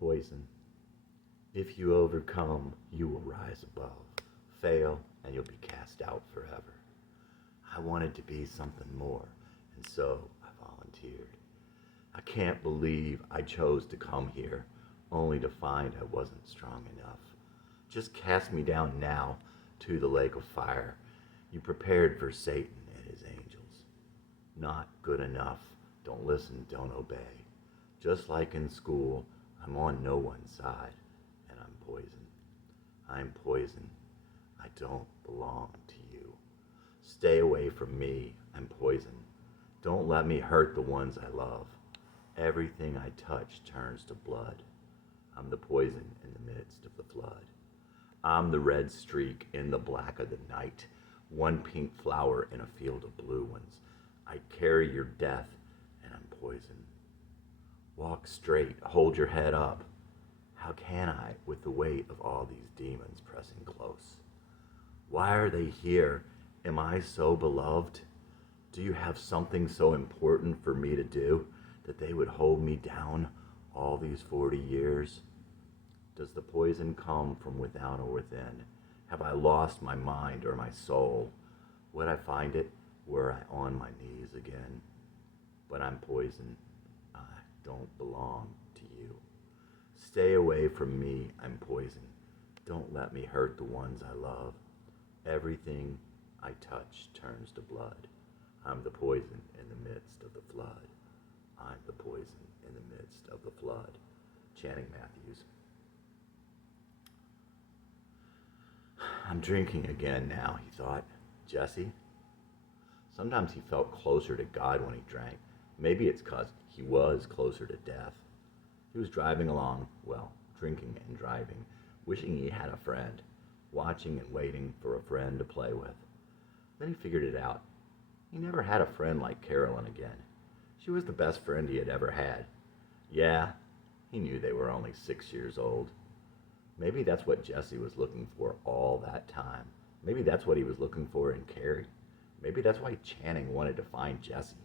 Poison. If you overcome, you will rise above. Fail, and you'll be cast out forever. I wanted to be something more, and so I volunteered. I can't believe I chose to come here, only to find I wasn't strong enough. Just cast me down now to the lake of fire. You prepared for Satan and his angels. Not good enough. Don't listen, don't obey. Just like in school, I'm on no one's side, and I'm poison. I'm poison. I don't belong to you. Stay away from me. I'm poison. Don't let me hurt the ones I love. Everything I touch turns to blood. I'm the poison in the midst of the flood. I'm the red streak in the black of the night, one pink flower in a field of blue ones. I carry your death, and I'm poison. Walk straight, hold your head up. How can I, with the weight of all these demons pressing close? Why are they here? Am I so beloved? Do you have something so important for me to do that they would hold me down all these 40 years? Does the poison come from without or within? Have I lost my mind or my soul? Would I find it were I on my knees again? But I'm poison. I don't belong to you. Stay away from me. I'm poison. Don't let me hurt the ones I love. Everything I touch turns to blood. I'm the poison in the midst of the flood. I'm the poison in the midst of the flood. Channing Matthews. I'm drinking again now, he thought. Jesse? Sometimes he felt closer to God when he drank. Maybe it's 'cause he was closer to death. He was driving along, well, drinking and driving, wishing he had a friend, watching and waiting for a friend to play with. Then he figured it out. He never had a friend like Carolyn again. She was the best friend he had ever had. Yeah, he knew they were only 6 years old. Maybe that's what Jesse was looking for all that time. Maybe that's what he was looking for in Carrie. Maybe that's why Channing wanted to find Jesse.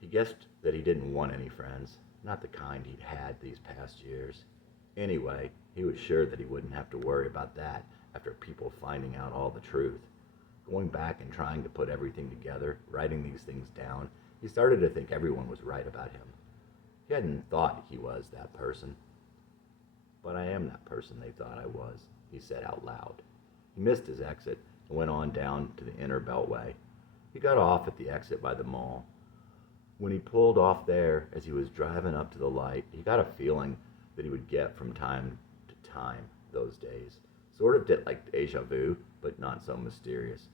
He guessed that he didn't want any friends, not the kind he'd had these past years. Anyway, he was sure that he wouldn't have to worry about that after people finding out all the truth. Going back and trying to put everything together, writing these things down, he started to think everyone was right about him. He hadn't thought he was that person. But I am that person they thought I was, he said out loud. He missed his exit and went on down to the inner beltway. He got off at the exit by the mall. When he pulled off there, as he was driving up to the light, he got a feeling that he would get from time to time those days. Sort of like deja vu, but not so mysterious.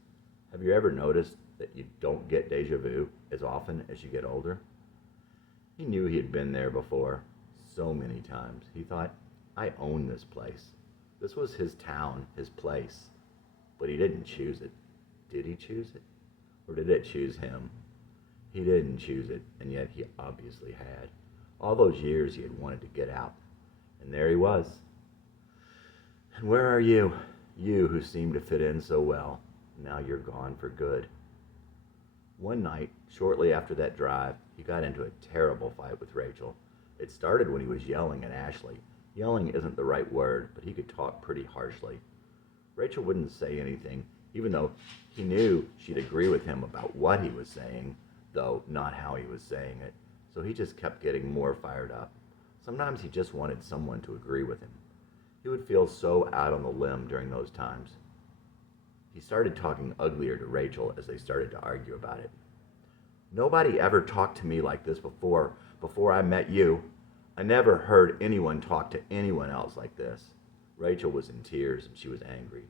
Have you ever noticed that you don't get deja vu as often as you get older? He knew he had been there before, so many times. He thought, I own this place. This was his town, his place. But he didn't choose it. Did he choose it? Or did it choose him? He didn't choose it, and yet he obviously had. All those years he had wanted to get out. And there he was. And where are you? You who seemed to fit in so well. Now you're gone for good. One night, shortly after that drive, he got into a terrible fight with Rachel. It started when he was yelling at Ashley. Yelling isn't the right word, but he could talk pretty harshly. Rachel wouldn't say anything, even though he knew she'd agree with him about what he was saying, though not how he was saying it. So he just kept getting more fired up. Sometimes he just wanted someone to agree with him. He would feel so out on the limb during those times. He started talking uglier to Rachel as they started to argue about it. Nobody ever talked to me like this before I met you. I never heard anyone talk to anyone else like this. Rachel was in tears and she was angry.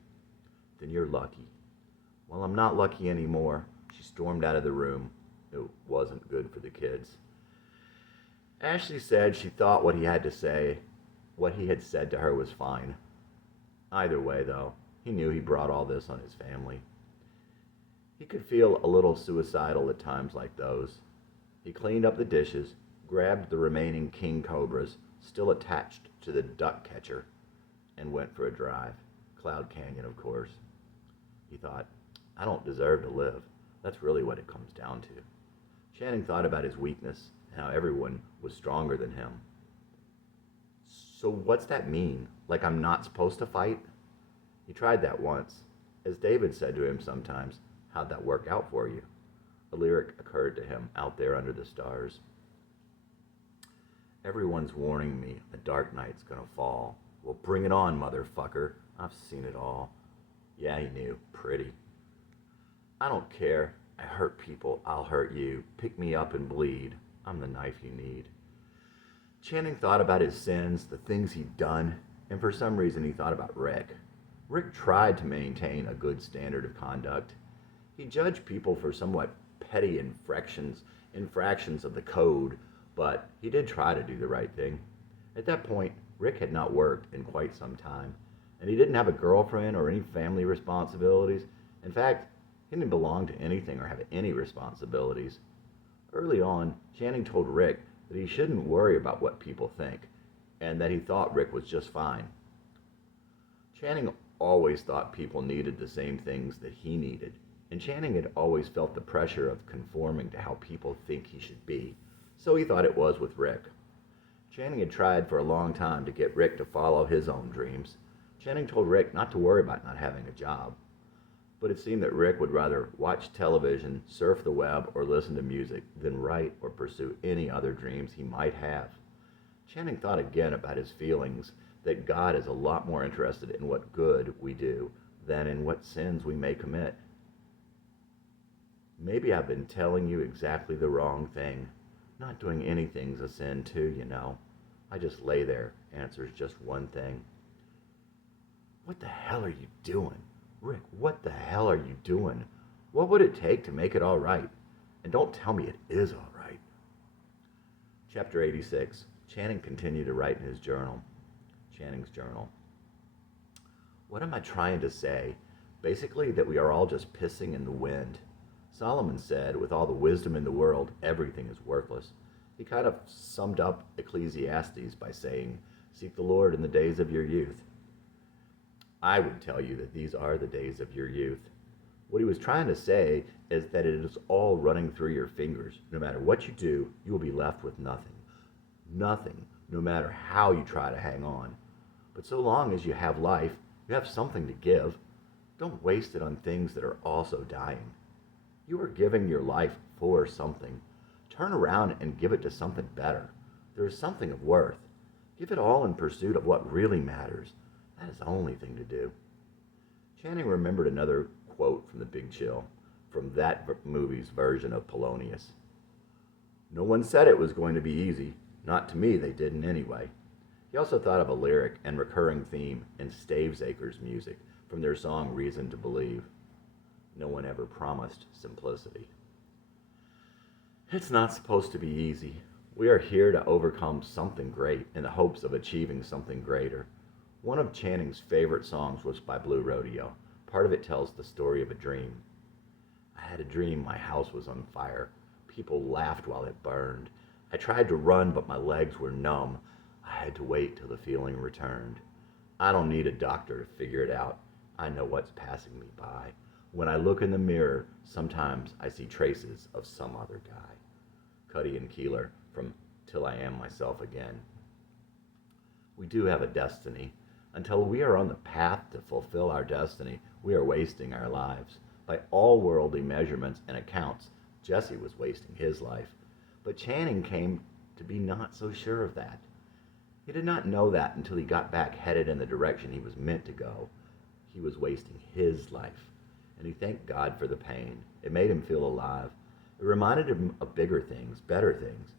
Then you're lucky. Well, I'm not lucky anymore. She stormed out of the room. It wasn't good for the kids. Ashley said she thought what he had said to her was fine. Either way, though, he knew he brought all this on his family. He could feel a little suicidal at times like those. He cleaned up the dishes, grabbed the remaining king cobras, still attached to the duck catcher, and went for a drive. Cloud Canyon, of course. He thought, I don't deserve to live. That's really what it comes down to. Channing thought about his weakness and how everyone was stronger than him. So what's that mean? Like I'm not supposed to fight? He tried that once. As David said to him sometimes, how'd that work out for you? A lyric occurred to him out there under the stars. Everyone's warning me a dark night's gonna fall. Well, bring it on, motherfucker. I've seen it all. Yeah, he knew. Pretty. I don't care. I hurt people. I'll hurt you. Pick me up and bleed. I'm the knife you need. Channing thought about his sins, the things he'd done, and for some reason he thought about Rick. Rick tried to maintain a good standard of conduct. He judged people for somewhat petty infractions of the code, but he did try to do the right thing. At that point, Rick had not worked in quite some time, and he didn't have a girlfriend or any family responsibilities. In fact, he didn't belong to anything or have any responsibilities. Early on, Channing told Rick that he shouldn't worry about what people think, and that he thought Rick was just fine. Channing always thought people needed the same things that he needed, and Channing had always felt the pressure of conforming to how people think he should be, so he thought it was with Rick. Channing had tried for a long time to get Rick to follow his own dreams. Channing told Rick not to worry about not having a job, but it seemed that Rick would rather watch television, surf the web, or listen to music than write or pursue any other dreams he might have. Channing thought again about his feelings that God is a lot more interested in what good we do than in what sins we may commit. Maybe I've been telling you exactly the wrong thing. Not doing anything's a sin too, you know. I just lay there, answers just one thing. What the hell are you doing? Rick, what the hell are you doing? What would it take to make it all right? And don't tell me it is all right. Chapter 86. Channing continued to write in his journal. Channing's journal. What am I trying to say? Basically that we are all just pissing in the wind. Solomon said, with all the wisdom in the world, everything is worthless. He kind of summed up Ecclesiastes by saying, seek the Lord in the days of your youth. I would tell you that these are the days of your youth. What he was trying to say is that it is all running through your fingers. No matter what you do, you will be left with nothing. Nothing, no matter how you try to hang on. But so long as you have life, you have something to give. Don't waste it on things that are also dying. You are giving your life for something. Turn around and give it to something better. There is something of worth. Give it all in pursuit of what really matters. That is the only thing to do. Channing remembered another quote from The Big Chill, from that movie's version of Polonius. No one said it was going to be easy. Not to me, they didn't anyway. He also thought of a lyric and recurring theme in Stavesacre's music from their song Reason to Believe. No one ever promised simplicity. It's not supposed to be easy. We are here to overcome something great in the hopes of achieving something greater. One of Channing's favorite songs was by Blue Rodeo. Part of it tells the story of a dream. I had a dream my house was on fire. People laughed while it burned. I tried to run, but my legs were numb. I had to wait till the feeling returned. I don't need a doctor to figure it out. I know what's passing me by. When I look in the mirror, sometimes I see traces of some other guy. Cuddy and Keeler from Till I Am Myself Again. We do have a destiny. Until we are on the path to fulfill our destiny, we are wasting our lives. By all worldly measurements and accounts, Jesse was wasting his life. But Channing came to be not so sure of that. He did not know that until he got back headed in the direction he was meant to go. He was wasting his life, and he thanked God for the pain. It made him feel alive. It reminded him of bigger things, better things.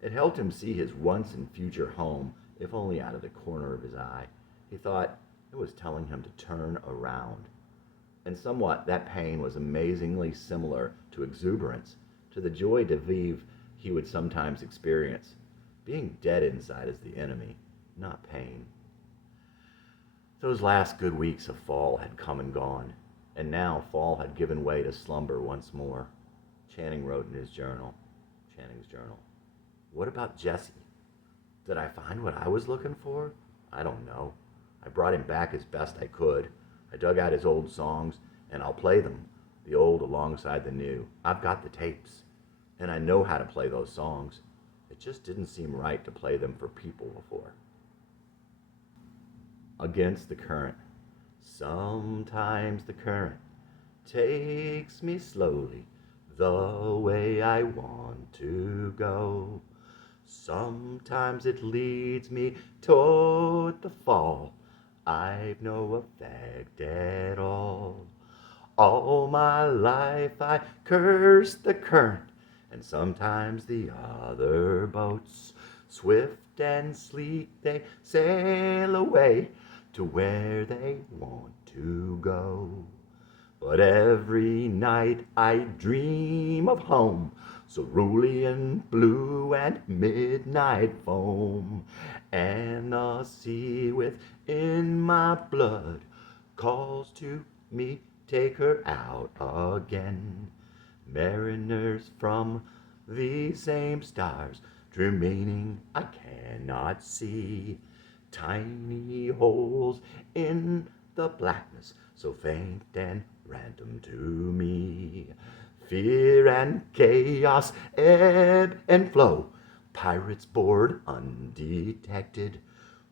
It helped him see his once and future home, if only out of the corner of his eye. He thought it was telling him to turn around. And somewhat that pain was amazingly similar to exuberance, to the joy de vivre he would sometimes experience. Being dead inside is the enemy, not pain. Those last good weeks of fall had come and gone, and now fall had given way to slumber once more. Channing wrote in his journal, Channing's journal, what about Jesse? Did I find what I was looking for? I don't know. I brought him back as best I could. I dug out his old songs, and I'll play them, the old alongside the new. I've got the tapes, and I know how to play those songs. It just didn't seem right to play them for people before. against the current. Sometimes the current takes me slowly the way I want to go. Sometimes it leads me toward the fall. I've no effect at all. All my life I curse the current, and sometimes the other boats. Swift and sleek they sail away to where they want to go. But every night I dream of home, cerulean blue and midnight foam, and the sea within my blood calls to me, take her out again. Mariners from the same stars, dreaming I cannot see, tiny holes in the blackness, so faint and random to me. Fear and chaos, ebb and flow, pirates board undetected.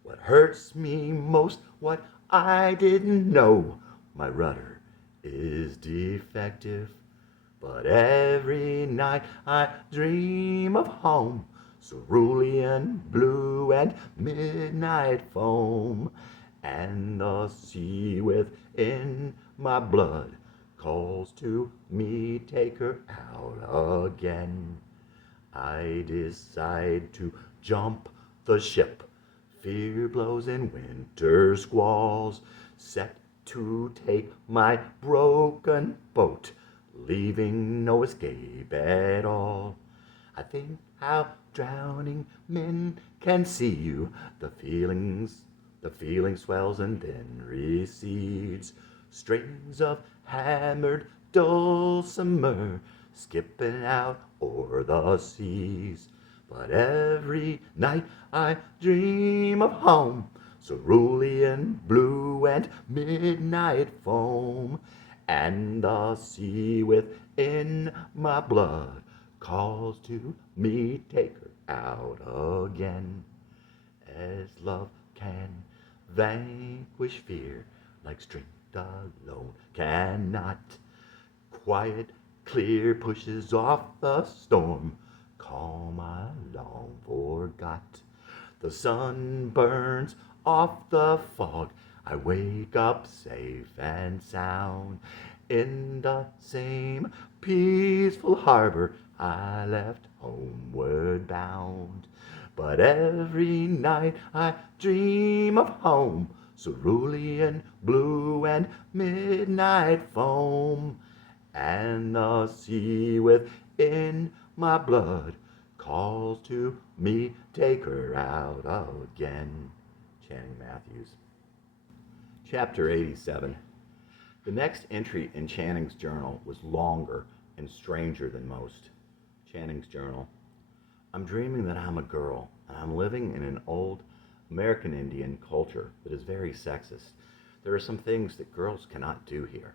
What hurts me most, what I didn't know, my rudder is defective. But every night I dream of home, cerulean blue and midnight foam, and the sea within my blood calls to me, take her out again. I decide to jump the ship. Fear blows in winter squalls, set to take my broken boat, leaving no escape at all. I think how drowning men can see you. The feeling swells and then recedes. Strings of hammered dulcimer skipping out o'er the seas. But every night I dream of home, cerulean blue and midnight foam, and the sea within my blood calls to me, take her out again. As love can vanquish fear, like strength alone cannot. Quiet, clear, pushes off the storm, calm I long forgot. The sun burns off the fog, I wake up safe and sound in the same peaceful harbor I left homeward bound. But every night I dream of home, cerulean blue and midnight foam, and the sea within my blood calls to me, take her out again. Channing Matthews. Chapter 87. The next entry in Channing's journal was longer and stranger than most. Channing's journal. I'm dreaming that I'm a girl, and I'm living in an old American Indian culture that is very sexist. There are some things that girls cannot do here.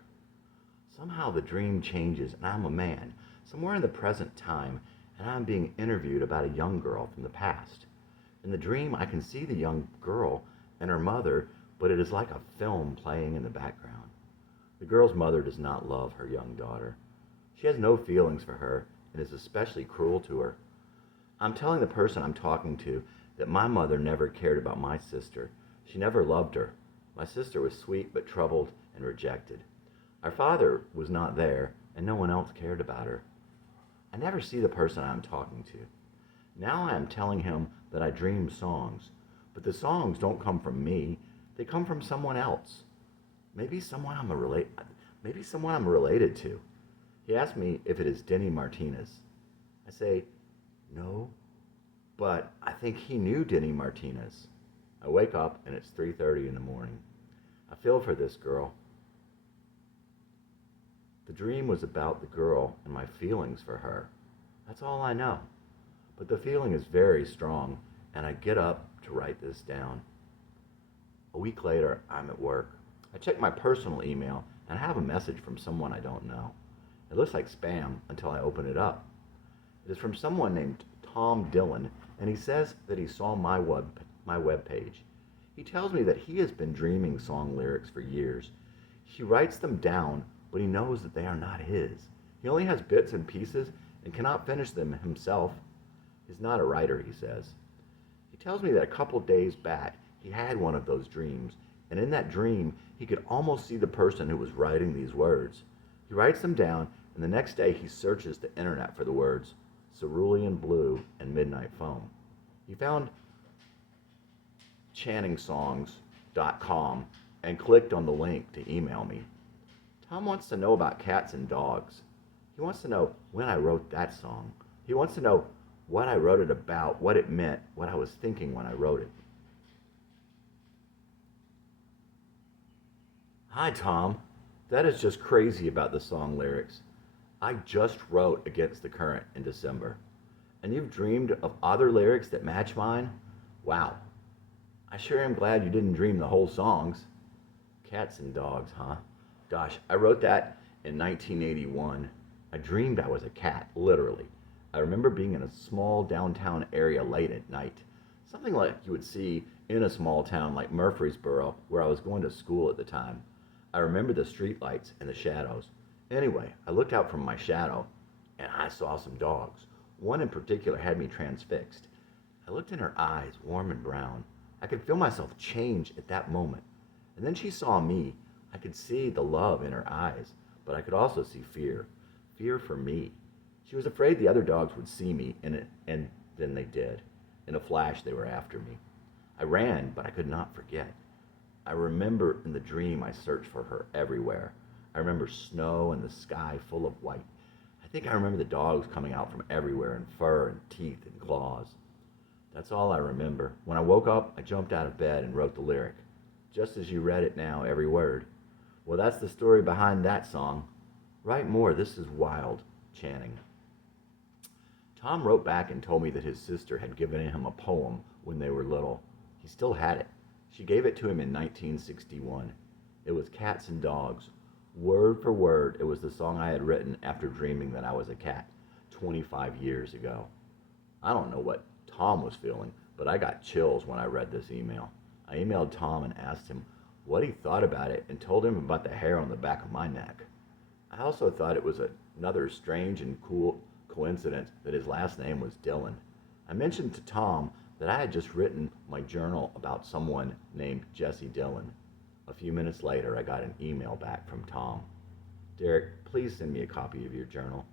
Somehow the dream changes, and I'm a man, somewhere in the present time, and I'm being interviewed about a young girl from the past. In the dream, I can see the young girl and her mother, but it is like a film playing in the background. The girl's mother does not love her young daughter. She has no feelings for her and is especially cruel to her. I'm telling the person I'm talking to that my mother never cared about my sister. She never loved her. My sister was sweet but troubled and rejected. Our father was not there, and no one else cared about her. I never see the person I'm talking to. Now I am telling him that I dream songs, but the songs don't come from me. They come from someone else. Maybe someone I'm related to. He asked me if it is Denny Martinez. I say, no, but I think he knew Denny Martinez. I wake up and it's 3:30 in the morning. I feel for this girl. The dream was about the girl and my feelings for her. That's all I know. But the feeling is very strong, and I get up to write this down. A week later, I'm at work. I check my personal email and I have a message from someone I don't know. It looks like spam until I open it up. It is from someone named Tom Dillon, and he says that he saw my web page. He tells me that he has been dreaming song lyrics for years. He writes them down, but he knows that they are not his. He only has bits and pieces and cannot finish them himself. He's not a writer, he says. He tells me that a couple days back he had one of those dreams, and in that dream he could almost see the person who was writing these words. He writes them down, and the next day he searches the internet for the words cerulean blue and midnight foam. He found channingsongs.com and clicked on the link to email me. Tom wants to know about cats and dogs. He wants to know when I wrote that song. He wants to know what I wrote it about, what it meant, what I was thinking when I wrote it. Hi, Tom. That is just crazy about the song lyrics. I just wrote Against the Current in December. And you've dreamed of other lyrics that match mine? Wow. I sure am glad you didn't dream the whole songs. Cats and dogs, huh? Gosh, I wrote that in 1981. I dreamed I was a cat, literally. I remember being in a small downtown area late at night. Something like you would see in a small town like Murfreesboro, where I was going to school at the time. I remember the streetlights and the shadows. Anyway, I looked out from my shadow, and I saw some dogs. One in particular had me transfixed. I looked in her eyes, warm and brown. I could feel myself change at that moment. And then she saw me. I could see the love in her eyes, but I could also see fear. Fear for me. She was afraid the other dogs would see me, and then they did. In a flash, they were after me. I ran, but I could not forget. I remember in the dream I searched for her everywhere. I remember snow and the sky full of white. I think I remember the dogs coming out from everywhere in fur and teeth and claws. That's all I remember. When I woke up, I jumped out of bed and wrote the lyric. Just as you read it now, every word. Well, that's the story behind that song. Write more. This is wild. Channing. Tom wrote back and told me that his sister had given him a poem when they were little. He still had it. She gave it to him in 1961. It was Cats and Dogs. Word for word, it was the song I had written after dreaming that I was a cat 25 years ago. I don't know what Tom was feeling, but I got chills when I read this email. I emailed Tom and asked him what he thought about it and told him about the hair on the back of my neck. I also thought it was another strange and cool coincidence that his last name was Dillon. I mentioned to Tom that I had just written my journal about someone named Jesse Dillon. A few minutes later, I got an email back from Tom. Derek, please send me a copy of your journal.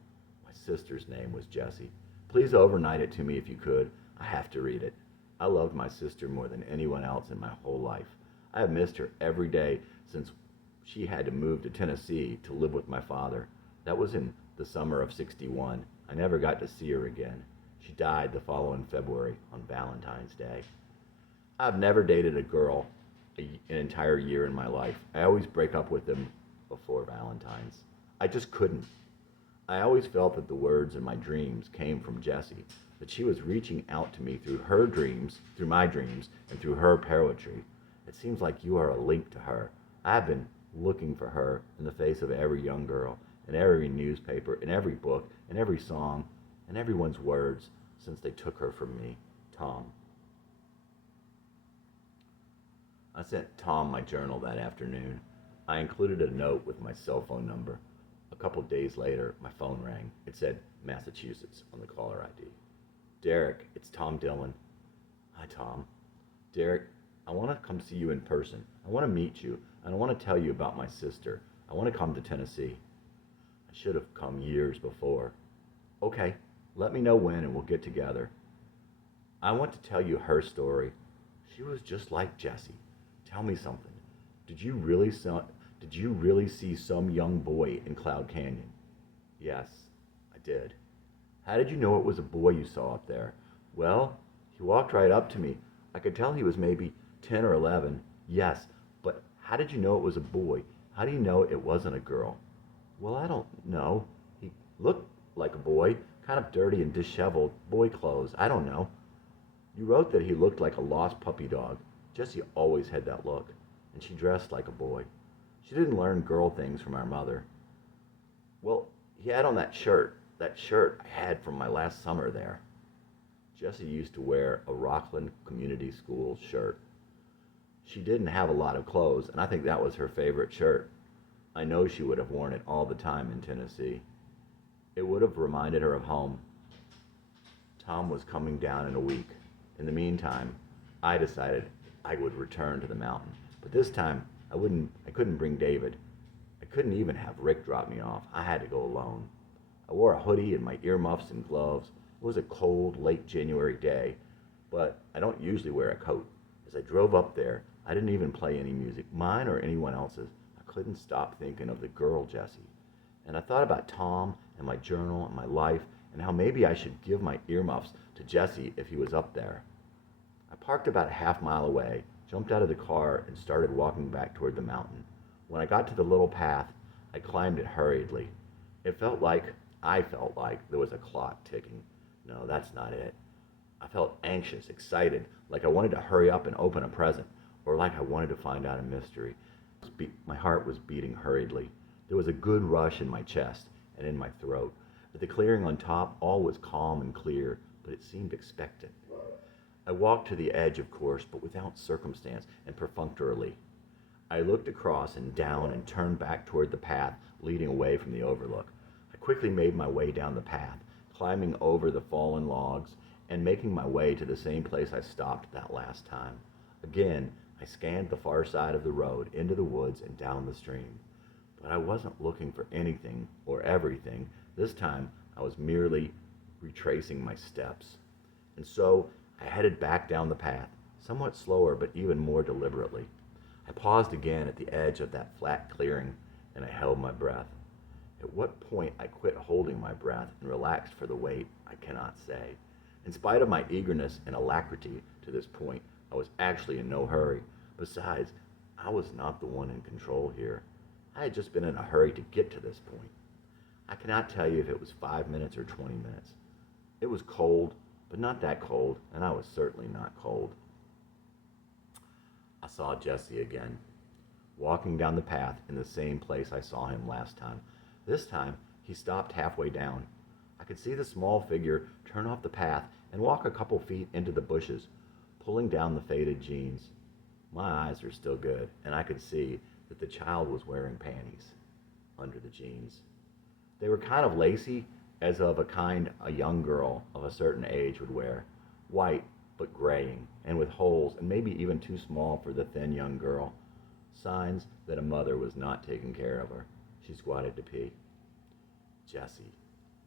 My sister's name was Jessie. Please overnight it to me if you could. I have to read it. I loved my sister more than anyone else in my whole life. I have missed her every day since she had to move to Tennessee to live with my father. That was in the summer of '61. I never got to see her again. She died the following February on Valentine's Day. I've never dated a girl an entire year in my life. I always break up with them before Valentine's. I just couldn't. I always felt that the words in my dreams came from Jessie, that she was reaching out to me through her dreams, through my dreams, and through her poetry. It seems like you are a link to her. I've been looking for her in the face of every young girl, in every newspaper, in every book, in every song, in everyone's words since they took her from me. Tom. I sent Tom my journal that afternoon. I included a note with my cell phone number. A couple days later, my phone rang. It said Massachusetts on the caller ID. Derek, it's Tom Dillon. Hi, Tom. Derek, I want to come see you in person. I want to meet you, and I want to tell you about my sister. I want to come to Tennessee. I should have come years before. Okay, let me know when and we'll get together. I want to tell you her story. She was just like Jessie. Tell me something. Did you really see some young boy in Cloud Canyon? Yes, I did. How did you know it was a boy you saw up there? Well, he walked right up to me. I could tell he was maybe 10 or 11. Yes, but how did you know it was a boy? How do you know it wasn't a girl? Well, I don't know. He looked like a boy, kind of dirty and disheveled, boy clothes. I don't know. You wrote that he looked like a lost puppy dog. Jessie always had that look, and she dressed like a boy. She didn't learn girl things from our mother. Well, he had on that shirt I had from my last summer there. Jessie used to wear a Rockland Community School shirt. She didn't have a lot of clothes, and I think that was her favorite shirt. I know she would have worn it all the time in Tennessee. It would have reminded her of home. Tom was coming down in a week. In the meantime, I decided I would return to the mountain. But this time, I couldn't bring David. I couldn't even have Rick drop me off. I had to go alone. I wore a hoodie and my earmuffs and gloves. It was a cold, late January day, but I don't usually wear a coat. As I drove up there, I didn't even play any music, mine or anyone else's. I couldn't stop thinking of the girl Jessie. And I thought about Tom and my journal and my life and how maybe I should give my earmuffs to Jesse if he was up there. I parked about a half mile away, jumped out of the car, and started walking back toward the mountain. When I got to the little path, I climbed it hurriedly. I felt like there was a clock ticking. No, that's not it. I felt anxious, excited, like I wanted to hurry up and open a present, or like I wanted to find out a mystery. My heart was beating hurriedly. There was a good rush in my chest and in my throat. At the clearing on top, all was calm and clear, but it seemed expectant. I walked to the edge, of course, but without circumstance and perfunctorily. I looked across and down and turned back toward the path leading away from the overlook. I quickly made my way down the path, climbing over the fallen logs and making my way to the same place I stopped that last time. Again, I scanned the far side of the road, into the woods and down the stream. But I wasn't looking for anything or everything. This time, I was merely retracing my steps. And so, I headed back down the path, somewhat slower but even more deliberately. I paused again at the edge of that flat clearing, and I held my breath. At what point I quit holding my breath and relaxed for the wait, I cannot say. In spite of my eagerness and alacrity to this point, I was actually in no hurry. Besides, I was not the one in control here. I had just been in a hurry to get to this point. I cannot tell you if it was 5 minutes or 20 minutes. It was cold, but not that cold, and I was certainly not cold. I saw Jesse again, walking down the path in the same place I saw him last time. This time, he stopped halfway down. I could see the small figure turn off the path and walk a couple feet into the bushes, pulling down the faded jeans. My eyes were still good, and I could see that the child was wearing panties under the jeans. They were kind of lacy, as of a kind a young girl of a certain age would wear, white but graying, and with holes, and maybe even too small for the thin young girl. Signs that a mother was not taking care of her. She squatted to pee. Jessie,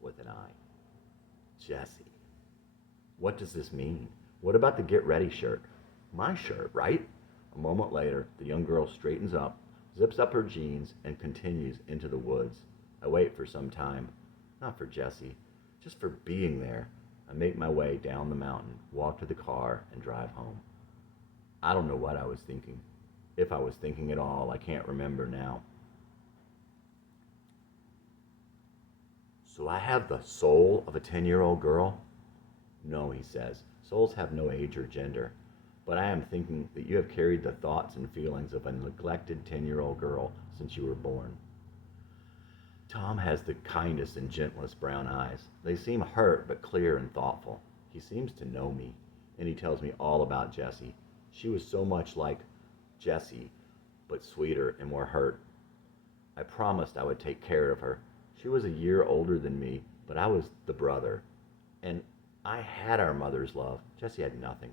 with an I. Jessie. What does this mean? What about the get ready shirt? My shirt, right? A moment later, the young girl straightens up, zips up her jeans, and continues into the woods. I wait for some time. Not for Jessie, just for being there. I make my way down the mountain, walk to the car, and drive home. I don't know what I was thinking. If I was thinking at all, I can't remember now. So I have the soul of a 10-year-old girl? No, he says. Souls have no age or gender. But I am thinking that you have carried the thoughts and feelings of a neglected 10-year-old girl since you were born. Tom has the kindest and gentlest brown eyes. They seem hurt but clear and thoughtful. He seems to know me, and he tells me all about Jessie. She was so much like Jessie, but sweeter and more hurt. I promised I would take care of her. She was a year older than me, but I was the brother. And I had our mother's love. Jessie had nothing.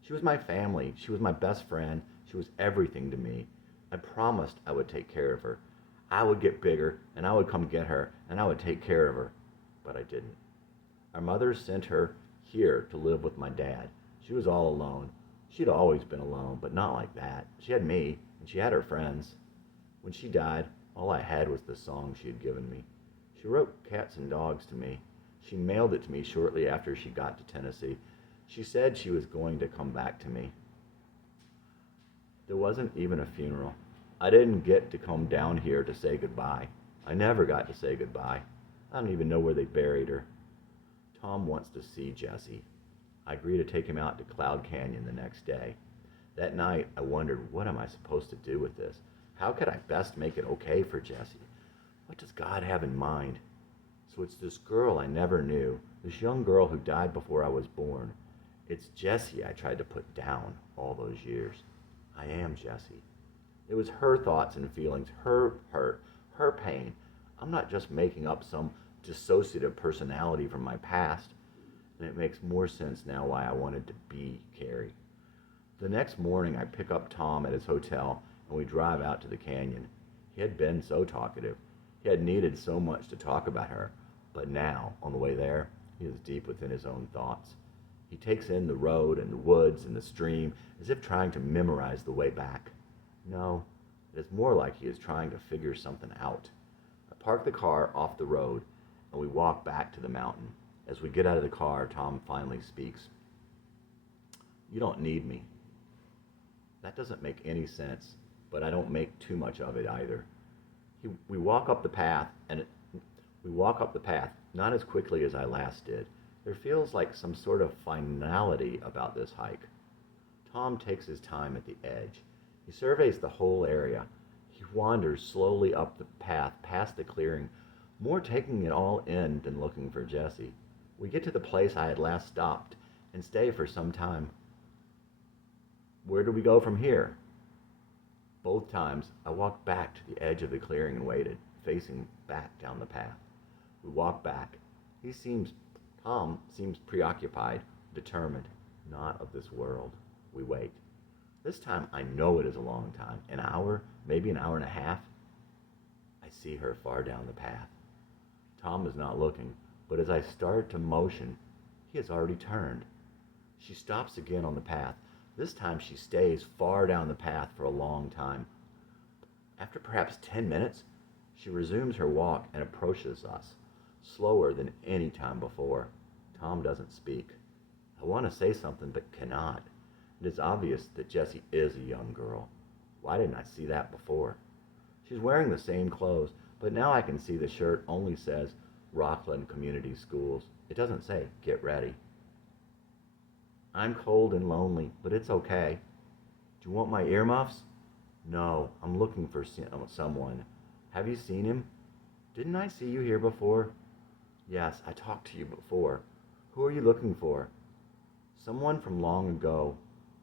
She was my family. She was my best friend. She was everything to me. I promised I would take care of her. I would get bigger, and I would come get her, and I would take care of her. But I didn't. Our mother sent her here to live with my dad. She was all alone. She'd always been alone, but not like that. She had me, and she had her friends. When she died, all I had was the song she had given me. She wrote Cats and Dogs to me. She mailed it to me shortly after she got to Tennessee. She said she was going to come back to me. There wasn't even a funeral. I didn't get to come down here to say goodbye. I never got to say goodbye. I don't even know where they buried her. Tom wants to see Jessie. I agree to take him out to Cloud Canyon the next day. That night, I wondered, what am I supposed to do with this? How could I best make it okay for Jessie? What does God have in mind? So it's this girl I never knew, this young girl who died before I was born. It's Jessie I tried to put down all those years. I am Jessie. It was her thoughts and feelings, her hurt, her pain. I'm not just making up some dissociative personality from my past, and it makes more sense now why I wanted to be Carrie. The next morning, I pick up Tom at his hotel, and we drive out to the canyon. He had been so talkative. He had needed so much to talk about her, but now, on the way there, he is deep within his own thoughts. He takes in the road and the woods and the stream as if trying to memorize the way back. No, it is more like he is trying to figure something out. I park the car off the road, and we walk back to the mountain. As we get out of the car, Tom finally speaks. You don't need me. That doesn't make any sense, but I don't make too much of it either. We walk up the path, not as quickly as I last did. There feels like some sort of finality about this hike. Tom takes his time at the edge. He surveys the whole area. He wanders slowly up the path past the clearing, more taking it all in than looking for Jessie. We get to the place I had last stopped and stay for some time. Where do we go from here? Both times, I walked back to the edge of the clearing and waited, facing back down the path. We walk back. Tom seems preoccupied, determined, not of this world. We wait. This time, I know it is a long time, an hour, maybe an hour and a half. I see her far down the path. Tom is not looking, but as I start to motion, he has already turned. She stops again on the path. This time she stays far down the path for a long time. After perhaps 10 minutes, she resumes her walk and approaches us, slower than any time before. Tom doesn't speak. I want to say something but cannot. It is obvious that Jessie is a young girl. Why didn't I see that before? She's wearing the same clothes, but now I can see the shirt only says Rockland Community Schools. It doesn't say, get ready. I'm cold and lonely, but it's okay. Do you want my earmuffs? No, I'm looking for someone. Have you seen him? Didn't I see you here before? Yes, I talked to you before. Who are you looking for? Someone from long ago.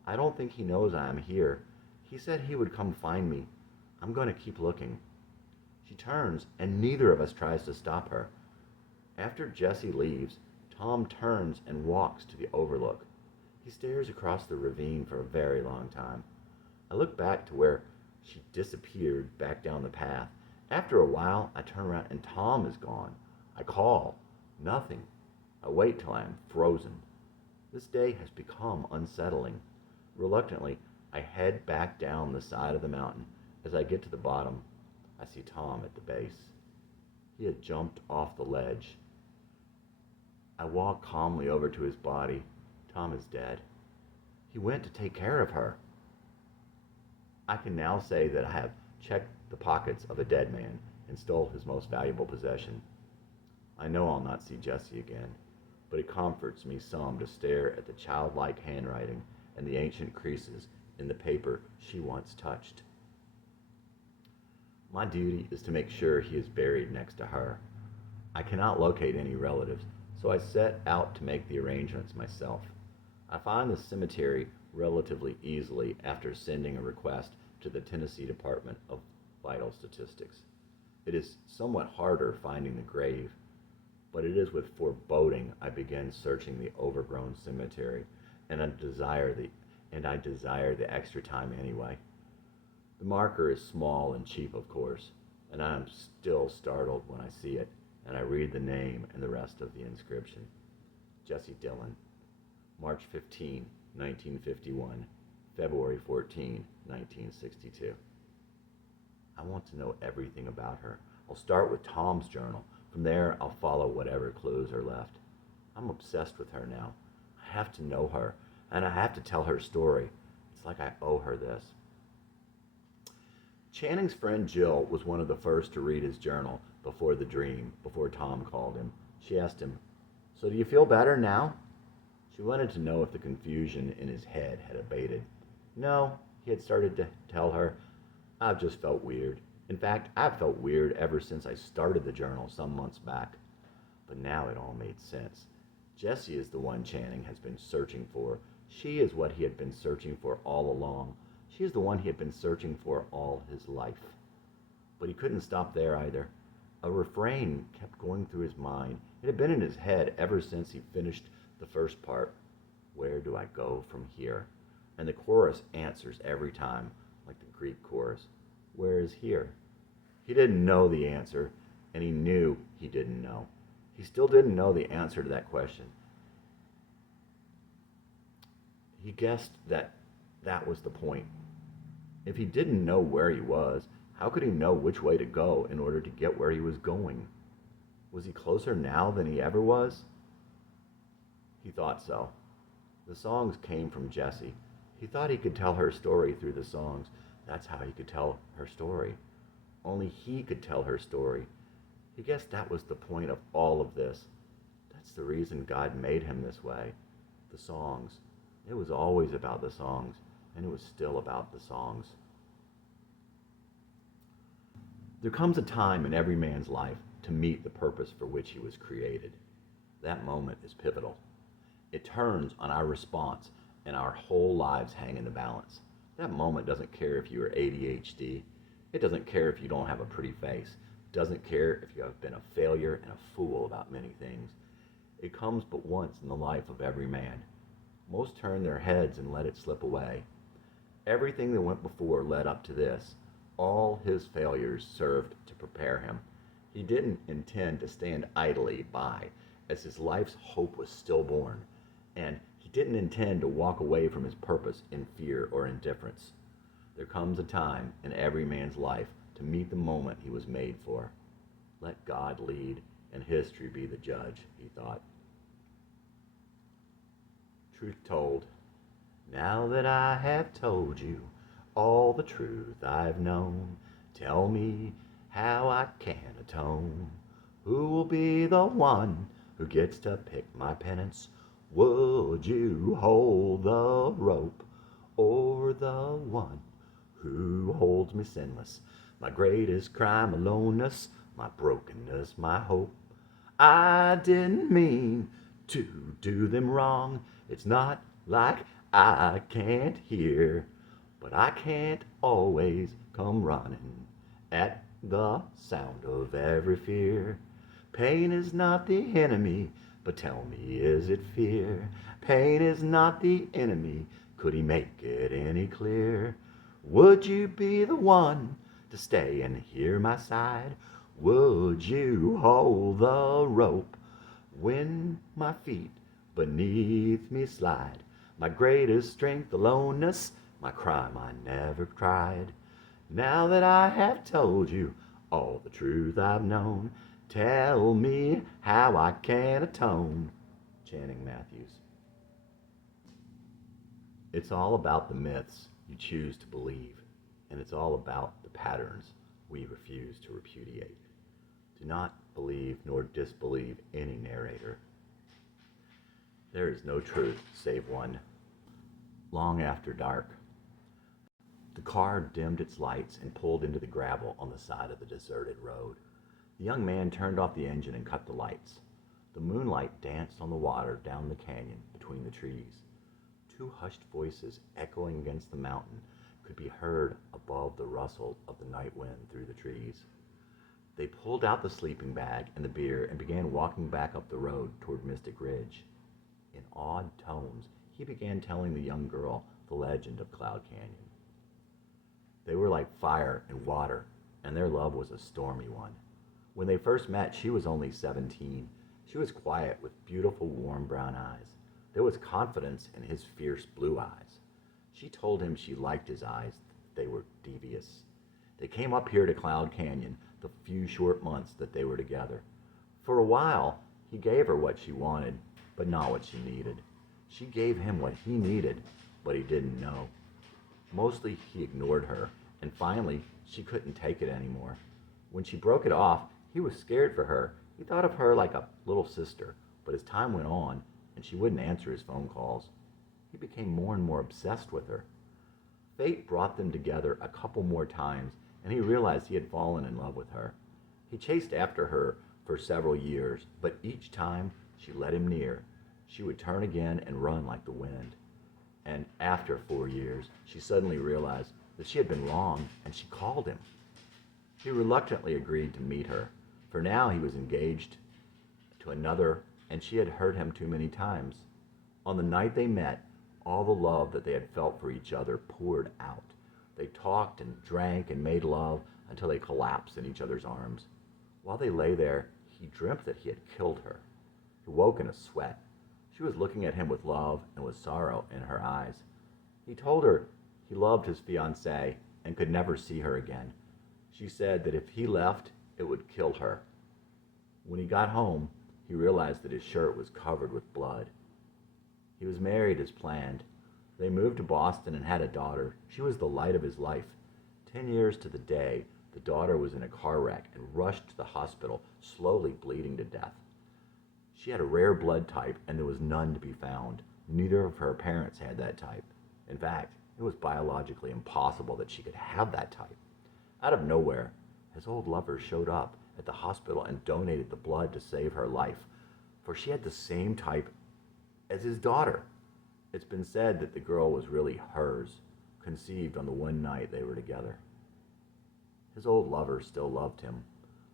I don't think he knows I am here. He said he would come find me. I'm going to keep looking. She turns, and neither of us tries to stop her. After Jessie leaves, Tom turns and walks to the overlook. He stares across the ravine for a very long time. I look back to where she disappeared back down the path. After a while, I turn around and Tom is gone. I call. Nothing. I wait till I am frozen. This day has become unsettling. Reluctantly, I head back down the side of the mountain. As I get to the bottom, I see Tom at the base. He had jumped off the ledge. I walk calmly over to his body. Tom is dead. He went to take care of her. I can now say that I have checked the pockets of a dead man and stole his most valuable possession. I know I'll not see Jessie again, but it comforts me some to stare at the childlike handwriting and the ancient creases in the paper she once touched. My duty is to make sure he is buried next to her. I cannot locate any relatives, so I set out to make the arrangements myself. I find the cemetery relatively easily after sending a request to the Tennessee Department of Vital Statistics. It is somewhat harder finding the grave, but it is with foreboding I begin searching the overgrown cemetery, and I desire the extra time anyway. The marker is small and cheap, of course, and I am still startled when I see it, and I read the name and the rest of the inscription. Jessie Dillon. March 15, 1951, February 14, 1962. I want to know everything about her. I'll start with Tom's journal. From there, I'll follow whatever clues are left. I'm obsessed with her now. I have to know her, and I have to tell her story. It's like I owe her this. Channing's friend Jill was one of the first to read his journal before Tom called him. She asked him, "So do you feel better now?" She wanted to know if the confusion in his head had abated. No, he had started to tell her, I've just felt weird. In fact, I've felt weird ever since I started the journal some months back. But now it all made sense. Jessie is the one Channing has been searching for. She is what he had been searching for all along. She is the one he had been searching for all his life. But he couldn't stop there either. A refrain kept going through his mind. It had been in his head ever since he finished the first part. Where do I go from here? And the chorus answers every time, like the Greek chorus. Where is here? He didn't know the answer, and he knew he didn't know. He still didn't know the answer to that question. He guessed that that was the point. If he didn't know where he was, how could he know which way to go in order to get where he was going? Was he closer now than he ever was? He thought so. The songs came from Jessie. He thought he could tell her story through the songs. That's how he could tell her story. Only he could tell her story. He guessed that was the point of all of this. That's the reason God made him this way. The songs. It was always about the songs, and it was still about the songs. There comes a time in every man's life to meet the purpose for which he was created. That moment is pivotal. It turns on our response, and our whole lives hang in the balance. That moment doesn't care if you are ADHD. It doesn't care if you don't have a pretty face. It doesn't care if you have been a failure and a fool about many things. It comes but once in the life of every man. Most turn their heads and let it slip away. Everything that went before led up to this. All his failures served to prepare him. He didn't intend to stand idly by as his life's hope was stillborn, and he didn't intend to walk away from his purpose in fear or indifference. There comes a time in every man's life to meet the moment he was made for. Let God lead and history be the judge, he thought. Truth told, now that I have told you all the truth I've known, tell me how I can atone. Who will be the one who gets to pick my penance? Would you hold the rope, or the one who holds me sinless? My greatest crime, aloneness, my brokenness, my hope. I didn't mean to do them wrong. It's not like I can't hear, but I can't always come running at the sound of every fear. Pain is not the enemy, but tell me, is it fear? Pain is not the enemy, could he make it any clearer? Would you be the one to stay and hear my side? Would you hold the rope when my feet beneath me slide? My greatest strength, aloneness, my crime I never cried. Now that I have told you all the truth I've known, tell me how I can atone. Channing Matthews. It's all about the myths you choose to believe, and it's all about the patterns we refuse to repudiate. Do not believe nor disbelieve any narrator. There is no truth save one. Long after dark, the car dimmed its lights and pulled into the gravel on the side of the deserted road. The young man turned off the engine and cut the lights. The moonlight danced on the water down the canyon between the trees. Two hushed voices echoing against the mountain could be heard above the rustle of the night wind through the trees. They pulled out the sleeping bag and the beer and began walking back up the road toward Mystic Ridge. In awed tones, he began telling the young girl the legend of Cloud Canyon. They were like fire and water, and their love was a stormy one. When they first met, she was only 17. She was quiet with beautiful, warm brown eyes. There was confidence in his fierce blue eyes. She told him she liked his eyes. They were devious. They came up here to Cloud Canyon the few short months that they were together. For a while, he gave her what she wanted, but not what she needed. She gave him what he needed, but he didn't know. Mostly he ignored her, and finally she couldn't take it anymore. When she broke it off, he was scared for her. He thought of her like a little sister, but as time went on, and she wouldn't answer his phone calls, he became more and more obsessed with her. Fate brought them together a couple more times, and he realized he had fallen in love with her. He chased after her for several years, but each time she let him near, she would turn again and run like the wind. And after 4 years, she suddenly realized that she had been wrong, and she called him. He reluctantly agreed to meet her, for now he was engaged to another, and she had hurt him too many times. On the night they met, all the love that they had felt for each other poured out. They talked and drank and made love until they collapsed in each other's arms. While they lay there, he dreamt that he had killed her. He woke in a sweat. She was looking at him with love and with sorrow in her eyes. He told her he loved his fiancée and could never see her again. She said that if he left, it would kill her. When he got home, he realized that his shirt was covered with blood. He was married as planned. They moved to Boston and had a daughter. She was the light of his life. 10 years to the day, the daughter was in a car wreck and rushed to the hospital, slowly bleeding to death. She had a rare blood type, and there was none to be found. Neither of her parents had that type. In fact, it was biologically impossible that she could have that type. Out of nowhere, his old lover showed up at the hospital and donated the blood to save her life, for she had the same type as his daughter. It's been said that the girl was really hers, conceived on the one night they were together. His old lover still loved him.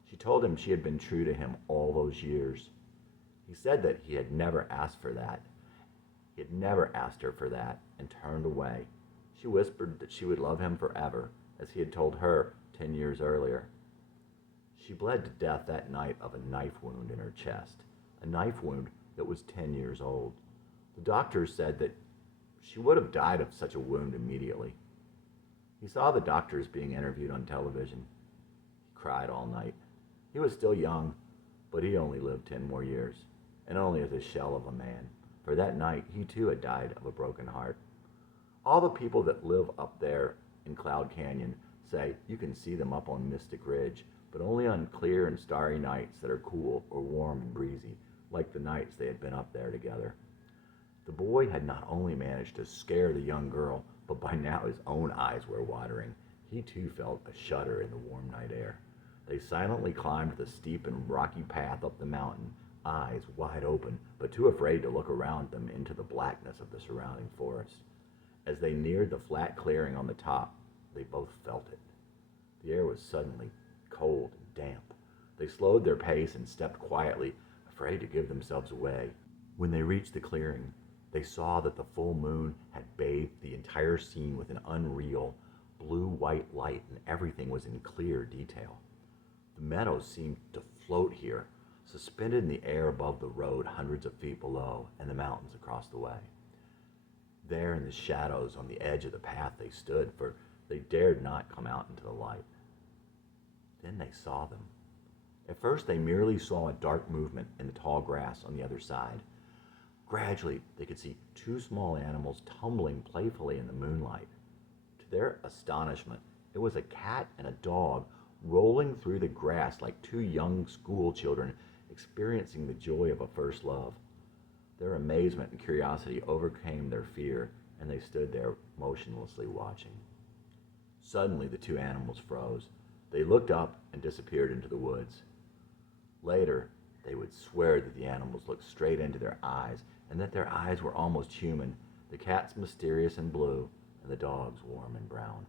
She told him she had been true to him all those years. He said that he had never asked for that. He had never asked her for that and turned away. She whispered that she would love him forever, as he had told her 10 years earlier. She bled to death that night of a knife wound in her chest, a knife wound that was 10 years old. The doctors said that she would have died of such a wound immediately. He saw the doctors being interviewed on television. He cried all night. He was still young, but he only lived 10 more years, and only as a shell of a man, for that night he too had died of a broken heart. All the people that live up there in Cloud Canyon say you can see them up on Mystic Ridge, but only on clear and starry nights that are cool or warm and breezy, like the nights they had been up there together. The boy had not only managed to scare the young girl, but by now his own eyes were watering. He too felt a shudder in the warm night air. They silently climbed the steep and rocky path up the mountain, eyes wide open, but too afraid to look around them into the blackness of the surrounding forest. As they neared the flat clearing on the top, they both felt it. The air was suddenly cold and damp. They slowed their pace and stepped quietly, afraid to give themselves away. When they reached the clearing, they saw that the full moon had bathed the entire scene with an unreal blue-white light, and everything was in clear detail. The meadows seemed to float here, suspended in the air above the road hundreds of feet below and the mountains across the way. There in the shadows on the edge of the path they stood, for they dared not come out into the light. Then they saw them. At first they merely saw a dark movement in the tall grass on the other side. Gradually they could see two small animals tumbling playfully in the moonlight. To their astonishment, it was a cat and a dog rolling through the grass like two young school children experiencing the joy of a first love. Their amazement and curiosity overcame their fear, and they stood there motionlessly watching. Suddenly the two animals froze. They looked up and disappeared into the woods. Later, they would swear that the animals looked straight into their eyes, and that their eyes were almost human, the cat's mysterious and blue, and the dog's warm and brown.